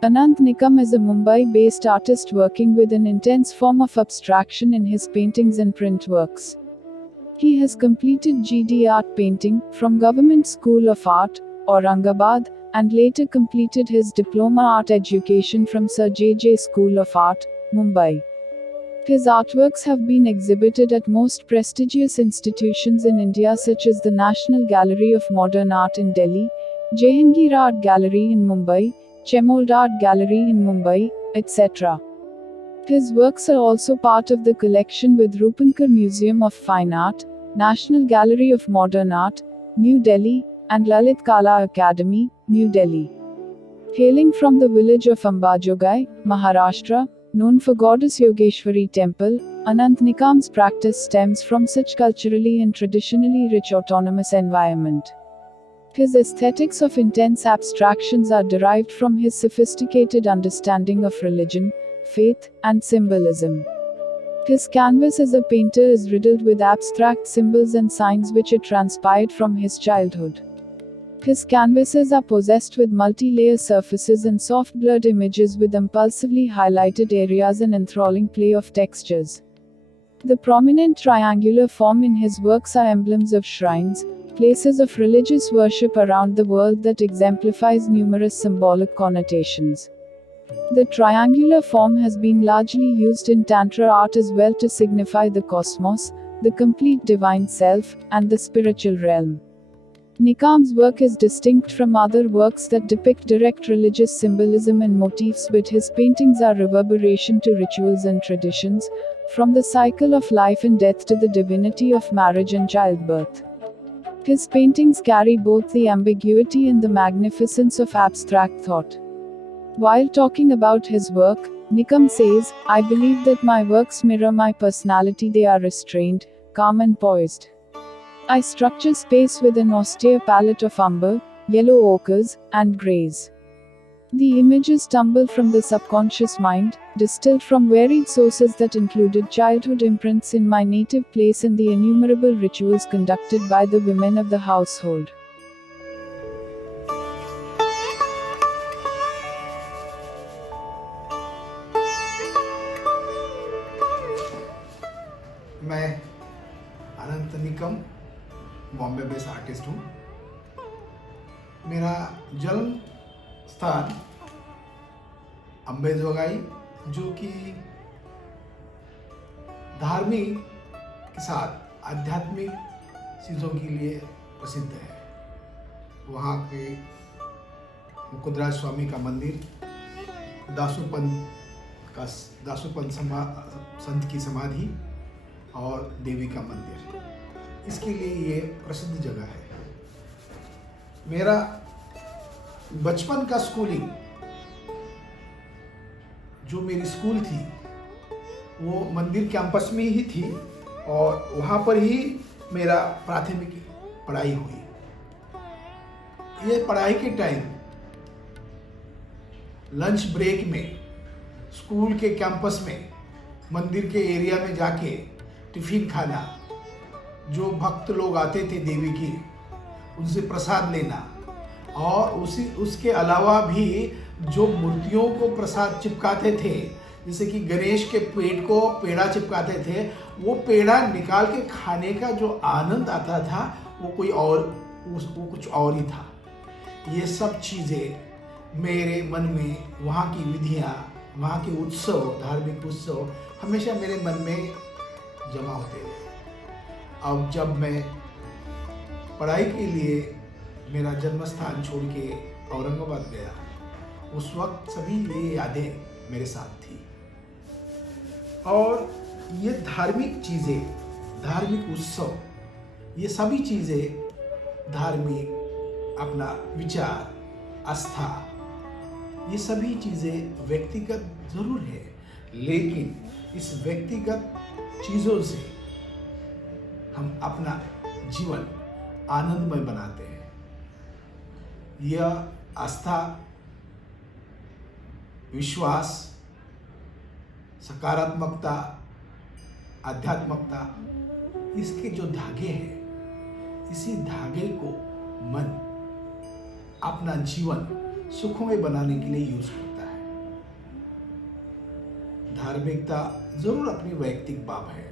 Anant Nikam is a Mumbai-based artist working with an intense form of abstraction in his paintings and print works. He has completed GD Art Painting from Government School of Art, Aurangabad, and later completed his Diploma Art Education from Sir J.J. School of Art, Mumbai. His artworks have been exhibited at most prestigious institutions in India such as the National Gallery of Modern Art in Delhi, Jehangir Art Gallery in Mumbai, Chemold Art Gallery in Mumbai, etc. His works are also part of the collection with Rupankar Museum of Fine Art, National Gallery of Modern Art, New Delhi, and Lalit Kala Academy, New Delhi. Hailing from the village of Ambajogai, Maharashtra, known for Goddess Yogeshwari Temple, Anant Nikam's practice stems from such culturally and traditionally rich autonomous environment. His aesthetics of intense abstractions are derived from his sophisticated understanding of religion, faith, and symbolism. His canvas as a painter is riddled with abstract symbols and signs which are transpired from his childhood. His canvases are possessed with multi-layer surfaces and soft blurred images with impulsively highlighted areas and enthralling play of textures. The prominent triangular form in his works are emblems of shrines, places of religious worship around the world that exemplifies numerous symbolic connotations. The triangular form has been largely used in Tantra art as well to signify the cosmos, the complete divine self, and the spiritual realm. Nikam's work is distinct from other works that depict direct religious symbolism and motifs, but his paintings are reverberation to rituals and traditions, from the cycle of life and death to the divinity of marriage and childbirth. His paintings carry both the ambiguity and the magnificence of abstract thought. While talking about his work, Nikam says, "I believe that my works mirror my personality. They are restrained, calm and poised. I structure space with an austere palette of umber, yellow ochres, and greys. The images tumble from the subconscious mind, distilled from varied sources that included childhood imprints in my native place and the innumerable rituals conducted by the women of the household." मैं अनंत Nikam Bombay based artist हूँ। मेरा जन्म स्थान अंबेजोगाई, जो कि धार्मिक के साथ आध्यात्मिक चीज़ों के लिए प्रसिद्ध है। वहाँ के मुकुंदराज स्वामी का मंदिर, दासूपंत संत की समाधि और देवी का मंदिर, इसके लिए ये प्रसिद्ध जगह है। मेरा बचपन का स्कूलिंग, जो मेरी स्कूल थी, वो मंदिर कैंपस में ही थी और वहाँ पर ही मेरा प्राथमिक पढ़ाई हुई। ये पढ़ाई के टाइम लंच ब्रेक में स्कूल के कैंपस में मंदिर के एरिया में जाके टिफ़िन खाना, जो भक्त लोग आते थे देवी की, उनसे प्रसाद लेना, और उसके अलावा भी जो मूर्तियों को प्रसाद चिपकाते थे, जैसे कि गणेश के पेट को पेड़ा चिपकाते थे, वो पेड़ा निकाल के खाने का जो आनंद आता था वो कुछ और ही था। ये सब चीज़ें मेरे मन में, वहाँ की विधियाँ, वहाँ के उत्सव, धार्मिक उत्सव हमेशा मेरे मन में जमा होते रहे। अब जब मैं पढ़ाई के लिए मेरा जन्म स्थान छोड़ के औरंगाबाद गया, उस वक्त सभी ये यादें मेरे साथ थी। और ये धार्मिक चीज़ें, धार्मिक उत्सव, ये सभी चीज़ें, धार्मिक अपना विचार, आस्था, ये सभी चीज़ें व्यक्तिगत ज़रूर है, लेकिन इस व्यक्तिगत चीज़ों से हम अपना जीवन आनंदमय बनाते हैं। यह आस्था, विश्वास, सकारात्मकता, आध्यात्मिकता, इसके जो धागे हैं, इसी धागे को मन अपना जीवन सुखमय बनाने के लिए यूज करता है। धार्मिकता जरूर अपनी वैयक्तिक बात है,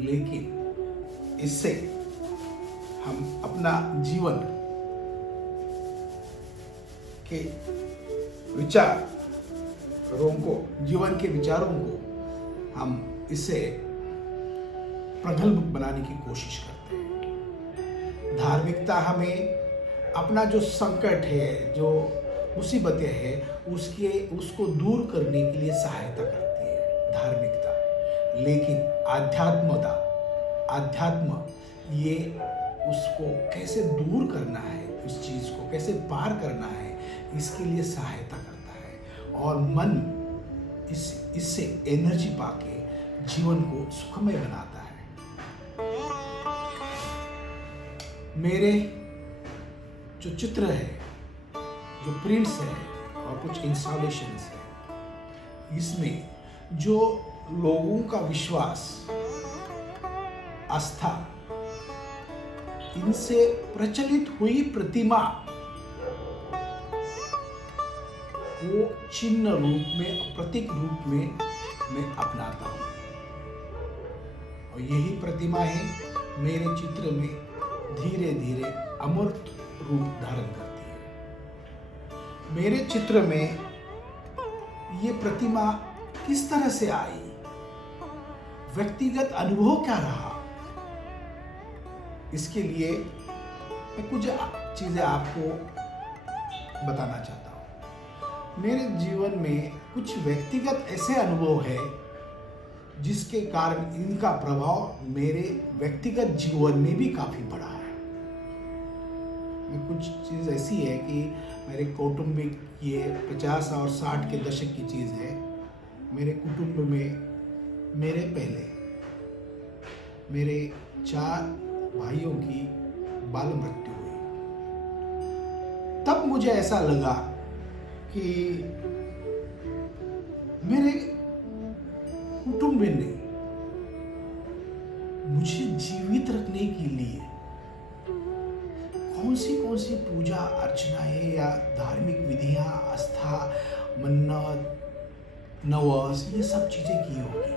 लेकिन इससे हम अपना जीवन के जीवन के विचारों को हम इससे प्रगल्भ बनाने की कोशिश करते हैं। धार्मिकता हमें अपना जो संकट है, जो मुसीबतें हैं, उसको दूर करने के लिए सहायता करती है धार्मिकता। लेकिन अध्यात्म ये उसको कैसे दूर करना है, उस चीज को कैसे पार करना है, इसके लिए सहायता करता है। और मन इससे एनर्जी पाके जीवन को सुखमय बनाता है। मेरे जो चित्र है, जो प्रिंट्स है और कुछ इंस्टॉलेशंस है, इसमें जो लोगों का विश्वास, आस्था, इनसे प्रचलित हुई प्रतिमा वो चिन्ह रूप में, प्रतीक रूप में मैं अपनाता हूं। और यही प्रतिमा है मेरे चित्र में धीरे धीरे अमूर्त रूप धारण करती है। मेरे चित्र में ये प्रतिमा किस तरह से आई, व्यक्तिगत अनुभव क्या रहा, इसके लिए मैं कुछ चीजें आपको बताना चाहता हूं। मेरे जीवन में कुछ व्यक्तिगत ऐसे अनुभव है जिसके कारण इनका प्रभाव मेरे व्यक्तिगत जीवन में भी काफी बड़ा है। कुछ चीज ऐसी है कि मेरे कौटुंबिक, ये 50 और 60 के दशक की चीज है। मेरे कुटुंब में मेरे 4 भाइयों की बाल मृत्यु हुई। तब मुझे ऐसा लगा कि मेरे कुटुंब ने मुझे जीवित रखने के लिए कौन सी पूजा अर्चनाएं या धार्मिक विधियां, आस्था, मन्नत, नवस, ये सब चीजें की होगी।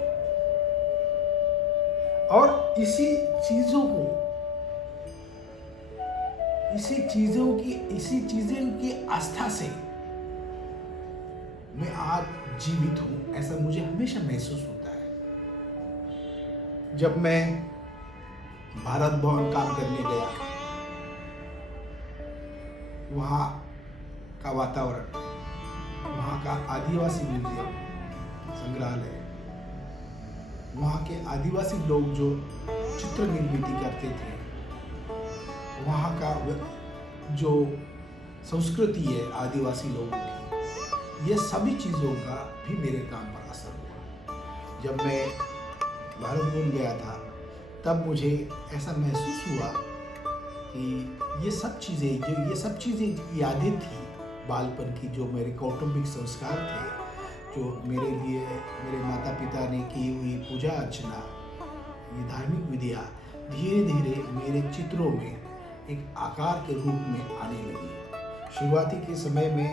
और इसी चीजों की आस्था से मैं आज जीवित हूं, ऐसा मुझे हमेशा महसूस होता है। जब मैं भारत भवन काम करने गया, वहां का वातावरण, वहां का आदिवासी म्यूजियम, संग्रहालय, वहां के आदिवासी लोग जो चित्र निर्मित करते थे, वहां का जो संस्कृति है आदिवासी लोगों की, ये सभी चीज़ों का भी मेरे काम पर असर हुआ। जब मैं भारत भवन गया था, तब मुझे ऐसा महसूस हुआ कि ये सब चीज़ें यादें थी बालपन की, जो मेरे कौटुंबिक संस्कार थे, जो मेरे लिए मेरे माता पिता ने की हुई पूजा अर्चना, ये धार्मिक विधियाँ धीरे धीरे मेरे चित्रों में एक आकार के रूप में आने लगी। शुरुआती के समय में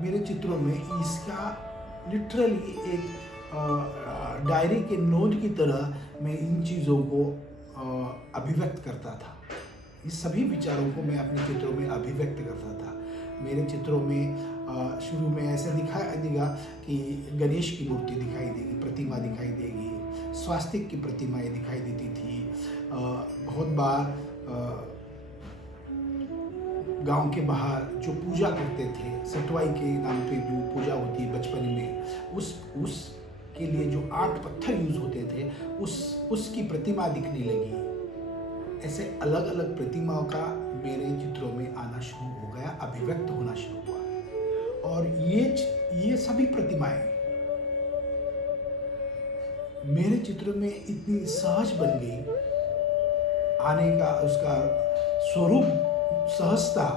मेरे चित्रों में इसका लिटरली एक डायरी के नोट की तरह मैं इन चीज़ों को अभिव्यक्त करता था। इस सभी विचारों को मैं अपने चित्रों में अभिव्यक्त करता था। मेरे चित्रों में शुरू में ऐसा दिखाई देगा कि गणेश की मूर्ति दिखाई देगी, प्रतिमा दिखाई देगी, स्वास्तिक की प्रतिमाएं दिखाई देती थी। बहुत बार गांव के बाहर जो पूजा करते थे, सटवाई के नाम पे जो पूजा होती है बचपन में, उस के लिए जो 8 पत्थर यूज होते थे, उसकी प्रतिमा दिखने लगी। ऐसे अलग अलग प्रतिमाओं का मेरे चित्रों में आना शुरू हो गया, अभिव्यक्त होना शुरू हुआ। और ये सभी प्रतिमाएं मेरे चित्र में इतनी सहज बन गई, आने का उसका स्वरूप सहजता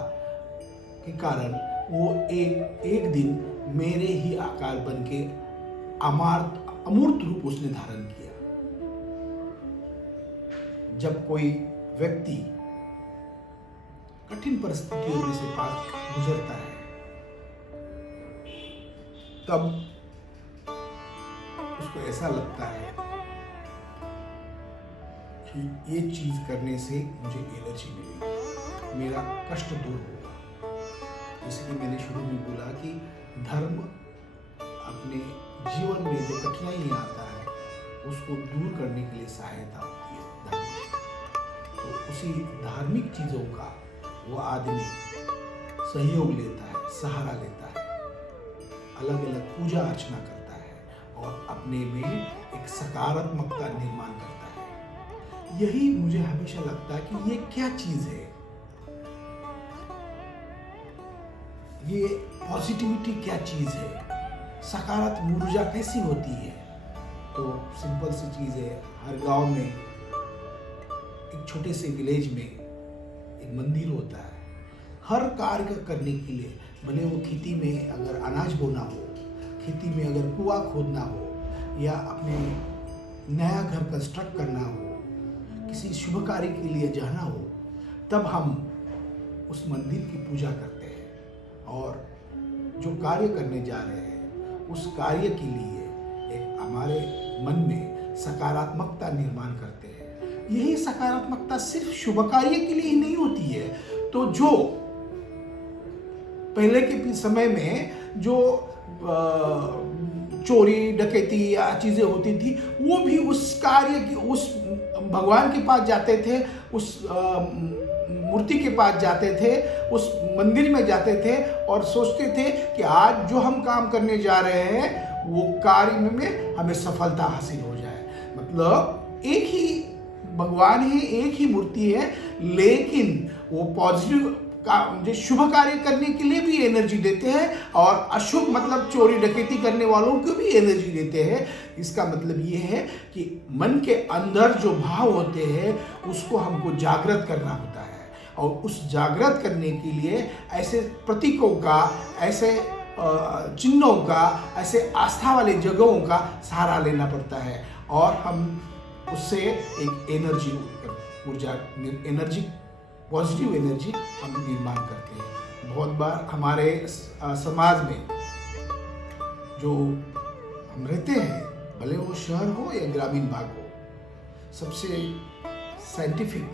के कारण वो एक दिन मेरे ही आकार बन के अमूर्त रूप उसने धारण किया। जब कोई व्यक्ति कठिन परिस्थितियों में से पार गुजरता है, तब उसको ऐसा लगता है कि ये चीज करने से मुझे एनर्जी मिलेगी, मेरा कष्ट दूर होगा। जैसे कि मैंने शुरू में बोला कि धर्म अपने जीवन में जो कठिनाई आता है उसको दूर करने के लिए सहायता होती है धर्म। तो उसी धार्मिक चीजों का वो आदमी सहयोग लेता है, सहारा लेता है, अलग अलग पूजा अर्चना करता है और अपने में एक सकारात्मकता निर्माण करता है। यही मुझे हमेशा लगता है कि ये क्या चीज है, ये पॉजिटिविटी क्या चीज है, सकारात्मक ऊर्जा कैसी होती है। तो सिंपल सी चीज है, हर गांव में एक छोटे से विलेज में एक मंदिर होता है। हर कार्य करने के लिए, भले वो खेती में अगर अनाज बोना हो, खेती में अगर कुआं खोदना हो या अपने नया घर कंस्ट्रक्ट करना हो, किसी शुभ कार्य के लिए जाना हो, तब हम उस मंदिर की पूजा करते हैं और जो कार्य करने जा रहे हैं उस कार्य के लिए एक हमारे मन में सकारात्मकता निर्माण करते हैं। यही सकारात्मकता सिर्फ शुभ कार्य के लिए ही नहीं होती है। तो जो पहले के समय में जो चोरी डकैती या चीजें होती थी, वो भी उस कार्य की, उस भगवान के पास जाते थे, उस मूर्ति के पास जाते थे, उस मंदिर में जाते थे और सोचते थे कि आज जो हम काम करने जा रहे हैं वो कार्य में हमें सफलता हासिल हो जाए। मतलब एक ही भगवान है, एक ही मूर्ति है, लेकिन वो पॉजिटिव जो शुभ कार्य करने के लिए भी एनर्जी देते हैं और अशुभ मतलब चोरी डकैती करने वालों को भी एनर्जी देते हैं। इसका मतलब ये है कि मन के अंदर जो भाव होते हैं उसको हमको जागृत करना होता है और उस जागृत करने के लिए ऐसे प्रतीकों का, ऐसे चिन्हों का, ऐसे आस्था वाले जगहों का सहारा लेना पड़ता है और हम उससे एक एनर्जी पॉजिटिव एनर्जी हम निर्माण करते हैं। बहुत बार हमारे समाज में जो हम रहते हैं, भले वो शहर हो या ग्रामीण भाग हो, सबसे साइंटिफिक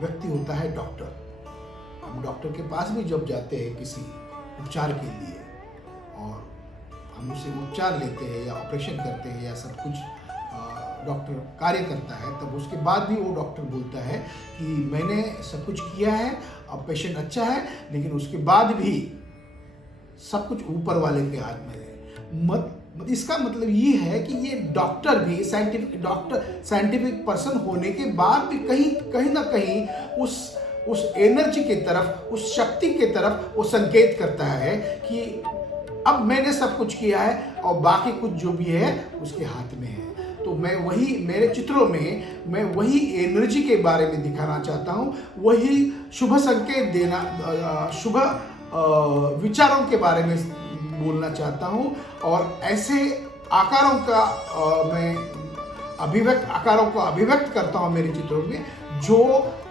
व्यक्ति होता है डॉक्टर। हम डॉक्टर के पास भी जब जाते हैं किसी उपचार के लिए और हम उसे उपचार लेते हैं या ऑपरेशन करते हैं या सब कुछ डॉक्टर कार्य करता है, तब उसके बाद भी वो डॉक्टर बोलता है कि मैंने सब कुछ किया है, अब पेशेंट अच्छा है, लेकिन उसके बाद भी सब कुछ ऊपर वाले के हाथ में है। इसका मतलब ये है कि ये डॉक्टर भी साइंटिफिक पर्सन होने के बाद भी कहीं ना कहीं उस एनर्जी के तरफ, उस शक्ति के तरफ वो संकेत करता है कि अब मैंने सब कुछ किया है और बाकी कुछ जो भी है उसके हाथ में है। तो मैं वही, मेरे चित्रों में मैं वही एनर्जी के बारे में दिखाना चाहता हूँ, वही शुभ संकेत देना, शुभ विचारों के बारे में बोलना चाहता हूँ और ऐसे आकारों का मैं आकारों को अभिव्यक्त करता हूँ मेरे चित्रों में, जो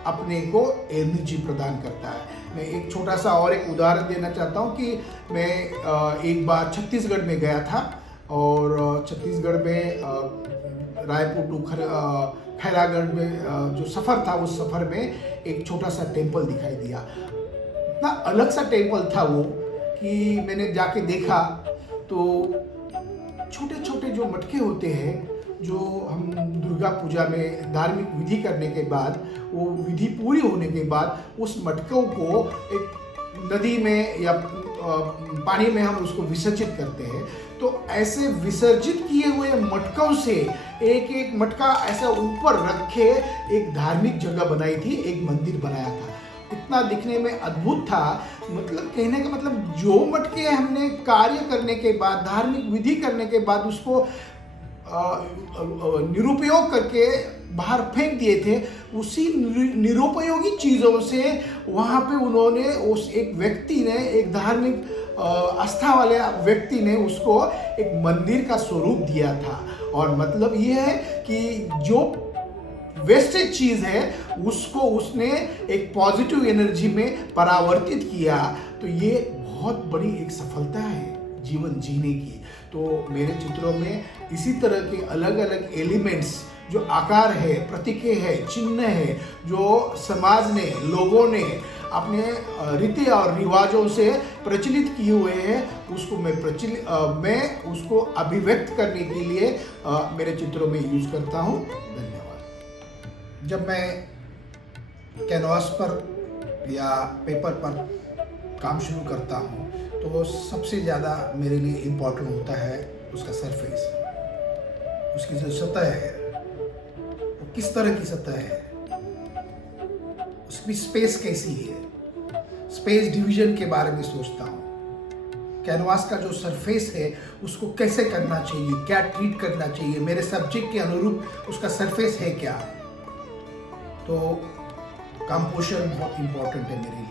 अपने को एनर्जी प्रदान करता है। मैं एक छोटा सा और एक उदाहरण देना चाहता हूँ कि मैं एक बार छत्तीसगढ़ में गया था और छत्तीसगढ़ में रायपुर टू खैरागढ़ में जो सफ़र था, उस सफ़र में एक छोटा सा टेम्पल दिखाई दिया। इतना अलग सा टेम्पल था वो कि मैंने जाके देखा तो छोटे छोटे जो मटके होते हैं, जो हम दुर्गा पूजा में धार्मिक विधि करने के बाद, वो विधि पूरी होने के बाद उस मटकों को एक नदी में या पानी में हम उसको विसर्जित करते हैं। तो ऐसे विसर्जित किए हुए मटकों से एक एक मटका ऐसा ऊपर रखे एक धार्मिक जगह बनाई थी, एक मंदिर बनाया था। इतना दिखने में अद्भुत था। मतलब कहने का मतलब, जो मटके हमने कार्य करने के बाद, धार्मिक विधि करने के बाद उसको निरुपयोग करके बाहर फेंक दिए थे, उसी निरुपयोगी चीज़ों से वहाँ पे उन्होंने, उस एक व्यक्ति ने, एक धार्मिक आस्था वाले व्यक्ति ने उसको एक मंदिर का स्वरूप दिया था। और मतलब ये है कि जो वेस्टेज चीज़ है उसको उसने एक पॉजिटिव एनर्जी में परावर्तित किया। तो ये बहुत बड़ी एक सफलता है जीवन जीने की। तो मेरे चित्रों में इसी तरह के अलग अलग एलिमेंट्स, जो आकार है, प्रतीकें है, चिन्ह है, जो समाज ने, लोगों ने अपने रीति और रिवाजों से प्रचलित किए हुए हैं, उसको मैं उसको अभिव्यक्त करने के लिए मेरे चित्रों में यूज करता हूँ। धन्यवाद। जब मैं कैनवास पर या पेपर पर काम शुरू करता हूँ तो सबसे ज़्यादा मेरे लिए इम्पोर्टेंट होता है उसका सरफेस, उसकी जो सतह है वो किस तरह की सतह है, उसकी स्पेस कैसी है, स्पेस डिवीजन के बारे में सोचता हूँ। कैनवास का जो सरफेस है उसको कैसे करना चाहिए, क्या ट्रीट करना चाहिए, मेरे सब्जेक्ट के अनुरूप उसका सरफेस है क्या। तो कंपोजिशन बहुत इम्पोर्टेंट है मेरे लिए।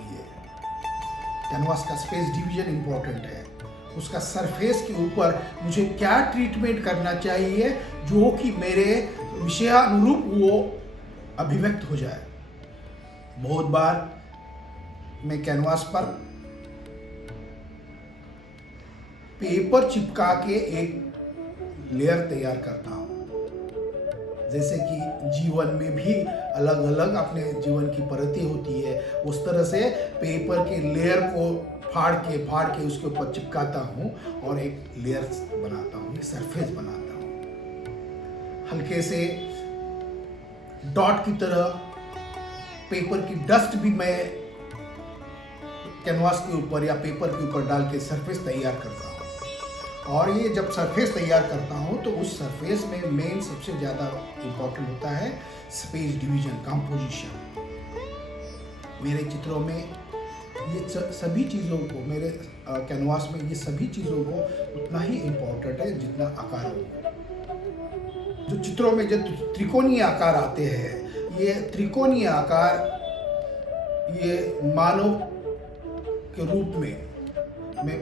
कैनवास का स्पेस डिवीजन इम्पोर्टेंट है, उसका सरफेस के ऊपर मुझे क्या ट्रीटमेंट करना चाहिए जो कि मेरे विषयानुरूप वो अभिव्यक्त हो जाए। बहुत बार मैं कैनवास पर पेपर चिपका के एक लेयर तैयार करता हूँ। जैसे कि जीवन में भी अलग अलग अपने जीवन की परतें होती है, उस तरह से पेपर के लेयर को फाड़ के उसके ऊपर चिपकाता हूँ और एक लेयर बनाता हूँ, एक सरफेस बनाता हूँ। हल्के से डॉट की तरह पेपर की डस्ट भी मैं कैनवास के ऊपर या पेपर के ऊपर डाल के सरफेस तैयार करता हूँ। और ये जब सरफेस तैयार करता हूँ तो उस सरफेस में मेन सबसे ज़्यादा इम्पोर्टेंट होता है स्पेस डिवीजन, कंपोजिशन। मेरे चित्रों में ये सभी चीज़ों को, मेरे कैनवास में ये सभी चीज़ों को उतना ही इम्पोर्टेंट है जितना आकारों को। जो चित्रों में जो त्रिकोणीय आकार आते हैं, ये त्रिकोणीय आकार ये मानव के रूप में मैं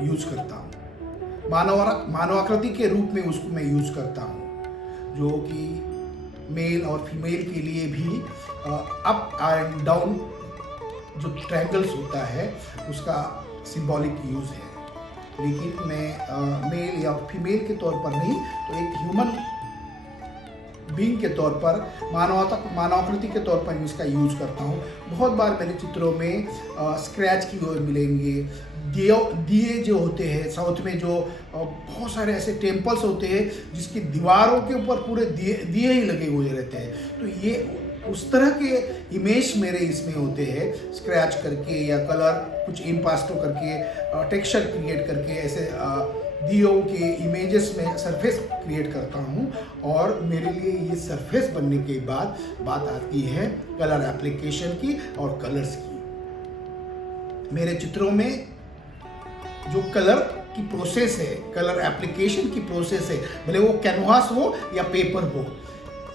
यूज करता हूँ, मानवाकृति के रूप में उसको मैं यूज करता हूँ, जो कि मेल और फीमेल के लिए भी अप एंड डाउन जो ट्रायंगल्स होता है उसका सिंबॉलिक यूज है। लेकिन मैं मेल या फीमेल के तौर पर नहीं, तो एक ह्यूमन बीइंग के तौर पर, मानवाकृति के तौर पर इसका यूज करता हूँ। बहुत बार मेरे चित्रों में स्क्रैच की हुए मिलेंगे, दिए जो होते हैं, साउथ में जो बहुत सारे ऐसे टेम्पल्स होते हैं जिसकी दीवारों के ऊपर पूरे दिए ही लगे हुए रहते हैं। तो ये उस तरह के इमेज मेरे इसमें होते हैं, स्क्रैच करके या कलर कुछ इम्पास्टो करके, टेक्सचर क्रिएट करके, ऐसे दियों के इमेजेस में सरफेस क्रिएट करता हूँ। और मेरे लिए ये सरफेस बनने के बाद बात आती है कलर एप्लीकेशन की और कलर्स की। मेरे चित्रों में जो कलर की प्रोसेस है, कलर एप्लीकेशन की प्रोसेस है, भले वो कैनवास हो या पेपर हो,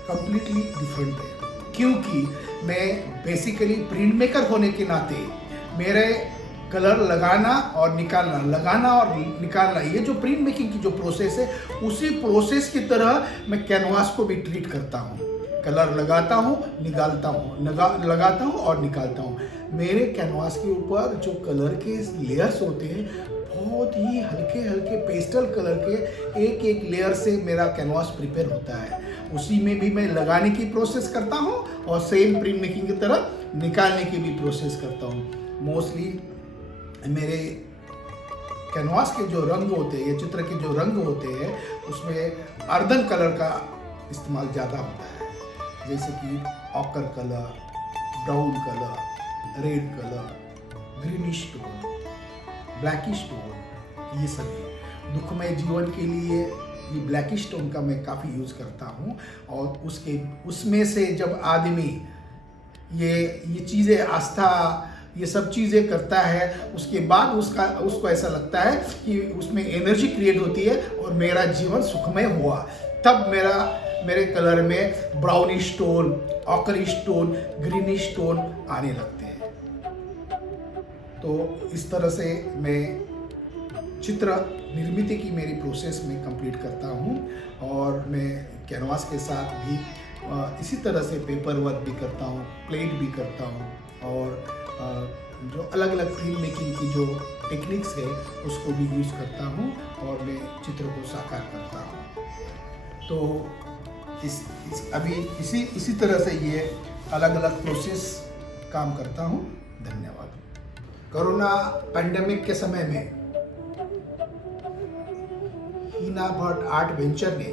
कंप्लीटली डिफरेंट है। क्योंकि मैं बेसिकली प्रिंट मेकर होने के नाते मेरे कलर लगाना और निकालना, ये जो प्रिंट मेकिंग की जो प्रोसेस है, उसी प्रोसेस की तरह मैं कैनवास को भी ट्रीट करता हूँ। कलर लगाता हूँ, लगाता हूँ और निकालता हूँ। मेरे कैनवास के ऊपर जो कलर के लेयर्स होते हैं, बहुत ही हल्के हल्के पेस्टल कलर के एक एक लेयर से मेरा कैनवास प्रिपेयर होता है। उसी में भी मैं लगाने की प्रोसेस करता हूँ और सेम प्रिंट मेकिंग की तरह निकालने की भी प्रोसेस करता हूँ। मोस्टली मेरे कैनवास के जो रंग होते हैं या चित्र के जो रंग होते हैं, उसमें अर्दन कलर का इस्तेमाल ज़्यादा होता है, जैसे कि occur colour, brown colour, red colour, greenish tone, blackish tone. ये सभी दुखमय जीवन के लिए ये ब्लैकिश टोन का मैं काफ़ी यूज़ करता हूँ। और उसमें से जब आदमी ये चीज़ें, आस्था, ये सब चीज़ें करता है, उसके बाद उसको ऐसा लगता है कि उसमें एनर्जी क्रिएट होती है और मेरा जीवन सुखमय हुआ। तब मेरे कलर में brownish tone, ochreish tone, greenish tone आने लगते हैं। तो इस तरह से मैं चित्र निर्मित की मेरी प्रोसेस में कंप्लीट करता हूँ। और मैं कैनवास के साथ भी इसी तरह से पेपर वर्क भी करता हूँ, प्लेट भी करता हूँ और जो अलग अलग फिल्म मेकिंग की जो टेक्निक्स है उसको भी यूज़ करता हूँ और मैं चित्र को साकार करता हूँ। तो अभी इसी तरह से ये अलग अलग प्रोसेस काम करता हूँ। धन्यवाद। कोरोना पैंडेमिक के समय में हीना भट्ट आर्ट वेंचर ने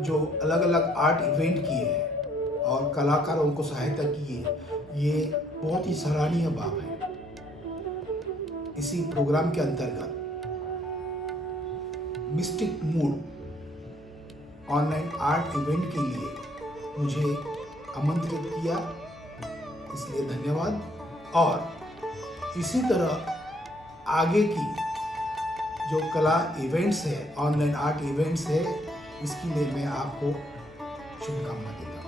जो अलग अलग आर्ट इवेंट किए हैं और कलाकारों को सहायता की है, ये बहुत ही सराहनीय बात है। इसी प्रोग्राम के अंतर्गत mistake mood online art event के लिए मुझे आमंत्रित किया, इसलिए धन्यवाद। और इसी तरह आगे की जो कला इवेंट्स है, ऑनलाइन आर्ट इवेंट्स है, इसके लिए मैं आपको शुभकामना देता हूँ।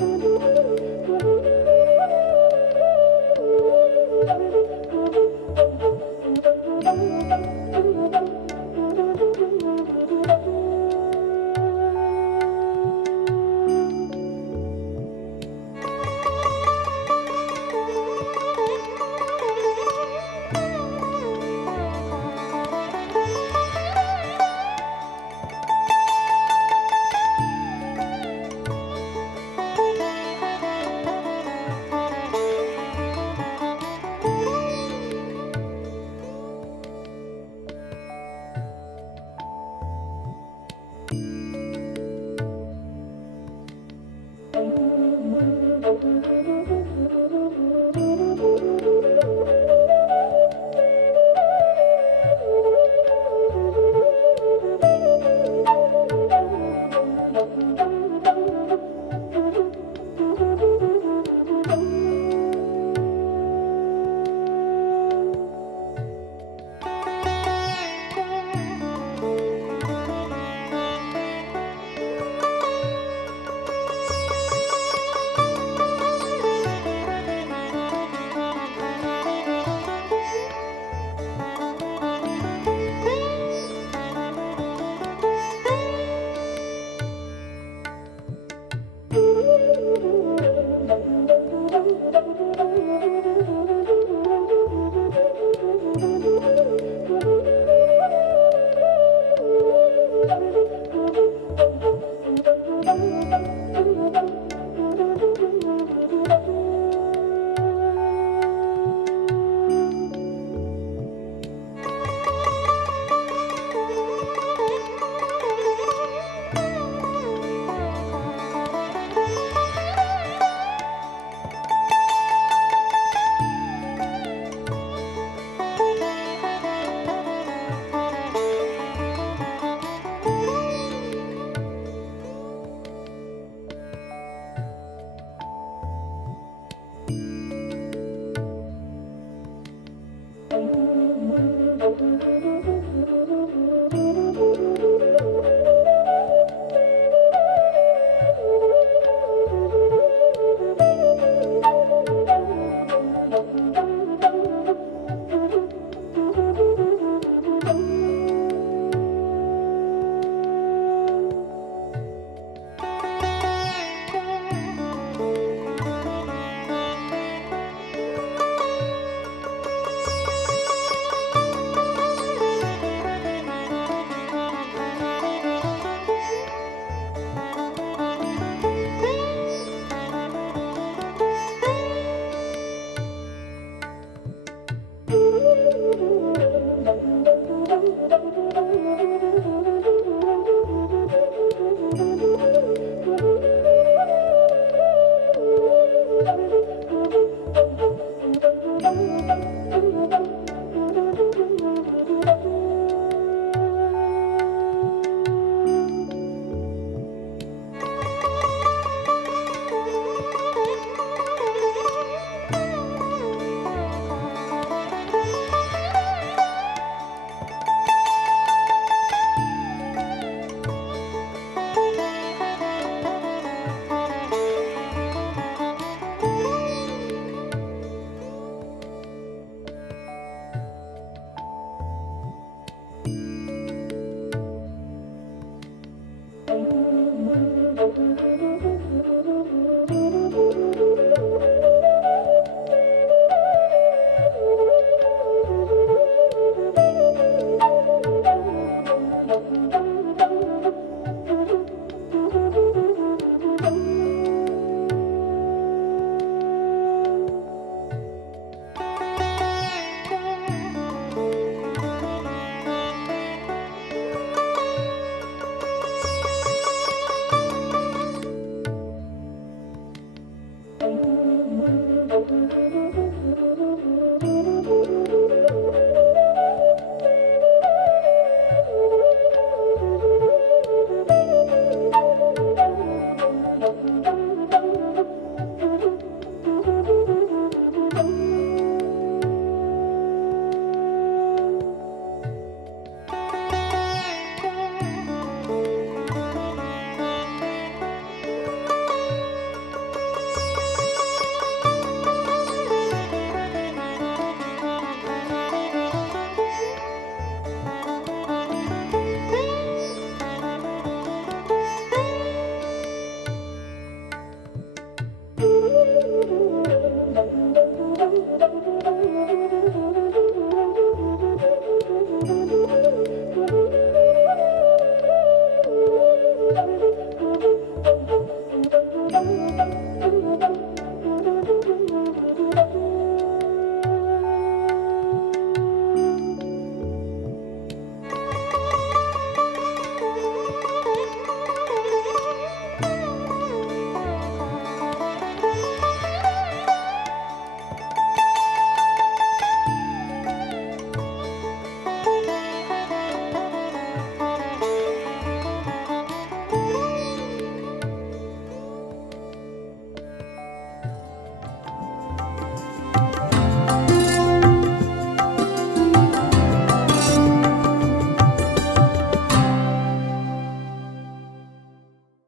है।